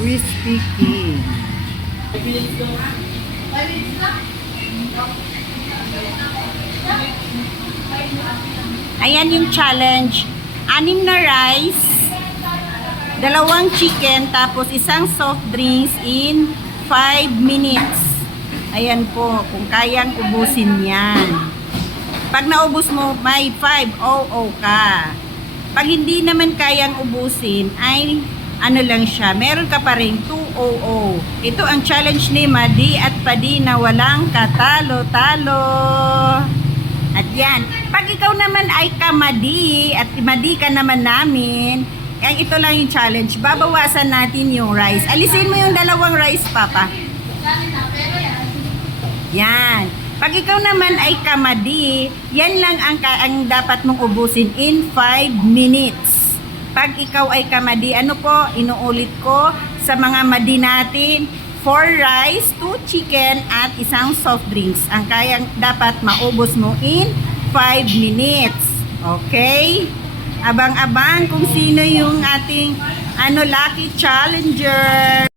Crispy King. Ayan yung challenge. 6 na rice, 2 chicken, tapos isang soft drinks in 5 minutes. Ayan po, kung kayang ubusin yan. Pag naubos mo, may 500 ka. Pag hindi naman kayang ubusin, ay ano lang siya, meron ka pa rin 200. Ito ang challenge ni Madi at Padi na walang katalo-talo. At yan, pag ikaw naman ay kamadi at madi ka naman namin, ito lang yung challenge. Babawasan natin yung rice. Alisin mo yung 2 rice, Papa. Yan. Pag ikaw naman ay kamadi, yan lang ang dapat mong ubusin in 5 minutes. Pag ikaw ay kamadi, ano po, inuulit ko sa mga madi natin, 4 rice, 2 chicken, at isang soft drinks. Ang kayang dapat maubos mo in 5 minutes. Okay? Abang-abang kung sino yung ating lucky challenger.